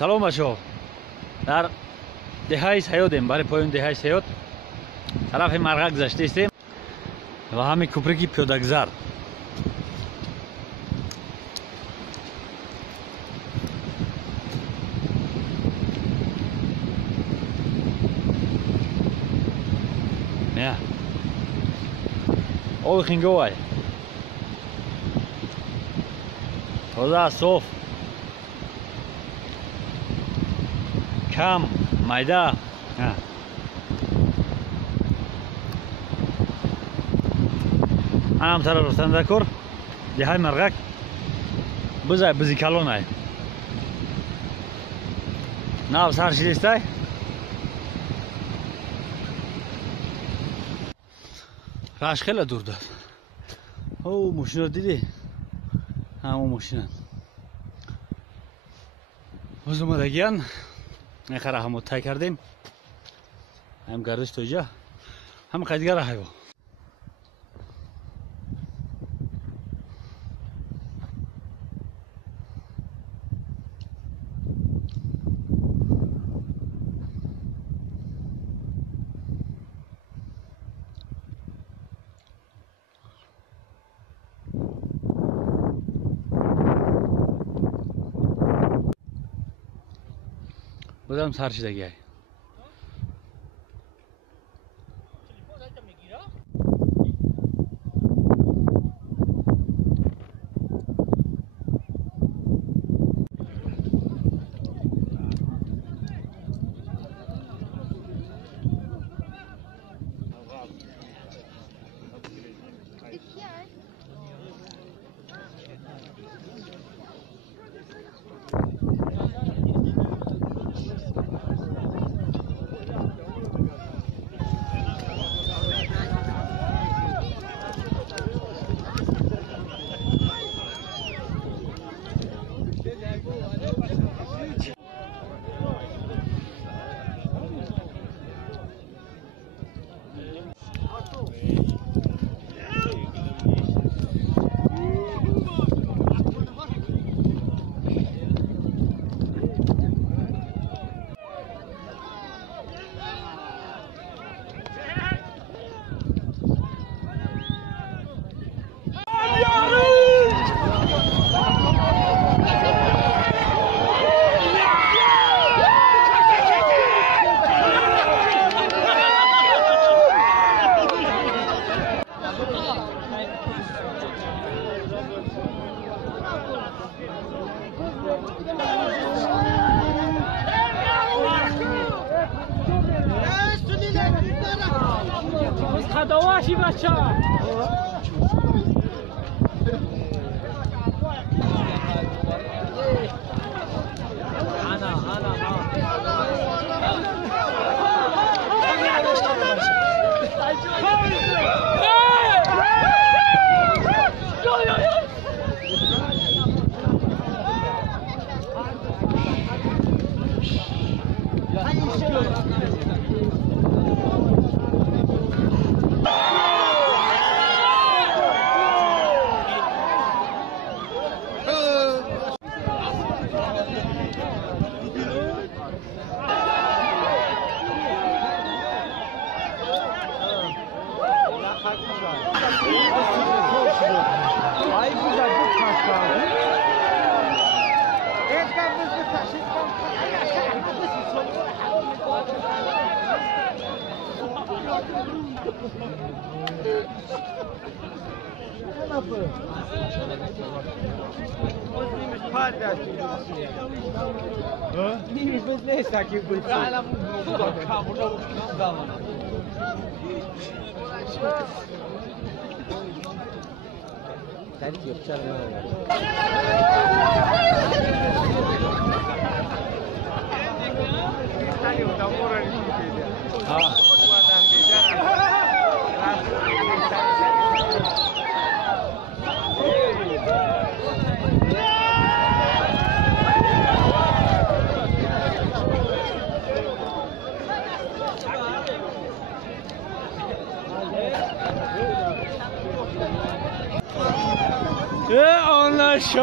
салом башо. дар деҳаи саёдем, барои поёни деҳаи саёд тарафи Марға гузашта истем ва ҳами кӯприки пиёдагузар. Я. Оби хинговай. Тоза, соф. Кам, майда. Анам тара рафтанда кор. Деҳаи Марғак. Бизай бизи калонай. Нав сар шилистай. Раш хела дур дад. О, мошина диди? Ҳамо мошина. Оз омадагиян. Нехара ҳамо тай кардем. Ҳам гардиш то иҷа. Ҳам қайдгара ҳайво. بودم سرشیدگی های خدواشی بچه Onlar şu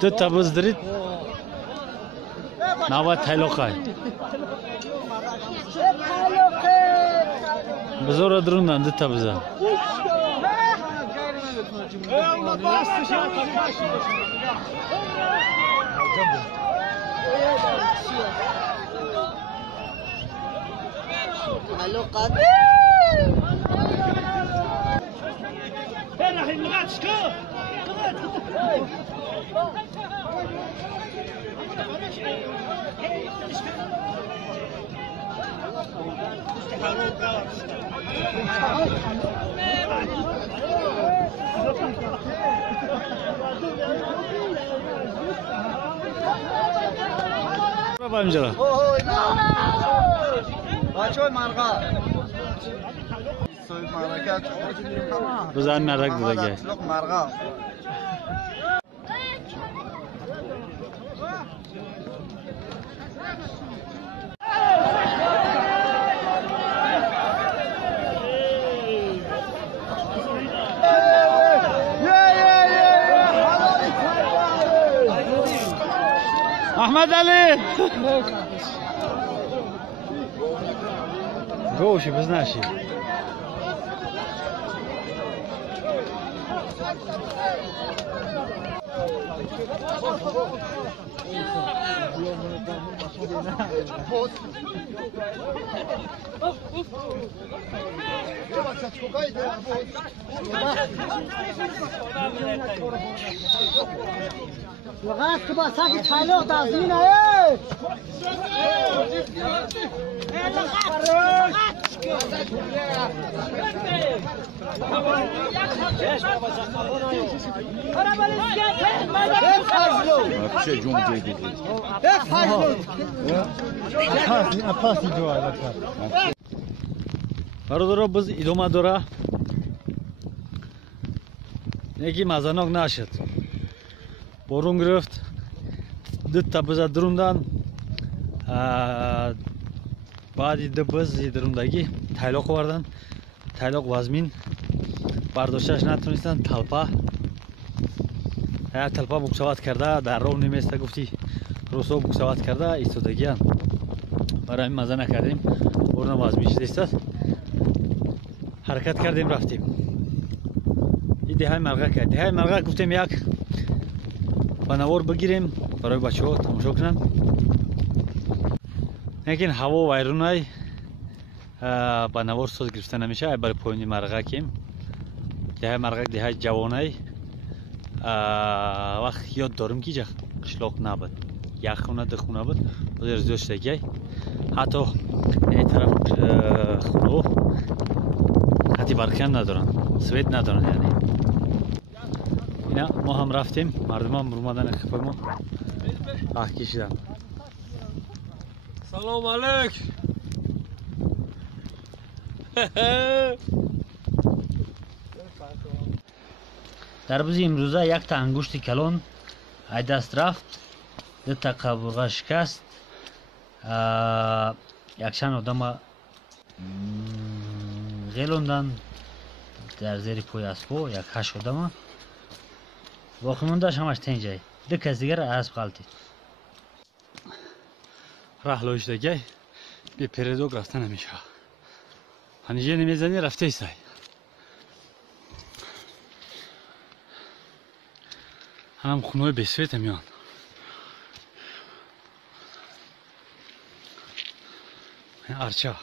تو تبوز درید نوات تایلوخای بزرگ دروندن دو تبوزه Berapa imjalah? Bacoy marga. Soy marakat. Buzan merak lagi. Marga. Ahmet Ali. Goshi biz nashi. وقت که با ساکی تعلق دازمینه برادرها biz idoma dora neki mazanok nashid borun گرفت دت تا بزد درندن بعدی د بز درندگی تعلق آوردن تعلق وزمین برداشتش نتونستن تلپا تلپا بکسوات کرده در راه نمیسته گفتی روسو بکسوات کرده ایستادگیان برای این مزه نکردیم برن وزمین شده حرکت کردیم رفتیم این دهای مرغه کرد دهای مرغه گفتیم یک بنوار بگیریم برای بچه ها تماشا کنن لیکن هوا ویرونای بنوار ساز گرفته نمیشه برای پایین مرغه کیم دهای مرغه دهای جوانای وقت یاد دارم که قشلاق نبود یک خونه دو خونه بود بازر زیستگی حتی این طرف خونه حتی برقی هم ندارن سوید ندارن یعنی اینا ما هم رفتیم مردم هم رومدن خفه ما کشیدن سلام علیک در روز امروزه یک تا انگشت کلان ای دست رفت دو تا قبرغه شکست یکشن آدم غیلوندن در زیر پوی اسبو یک 8 آدم باقی موندهش همش تنجای دو کس دیگر اسب غلطید راه لوشدگی به پردوگ رفته نمیشه هنیجه نمیزنی رفته ایسای هم خونوی بسویت میان ارچه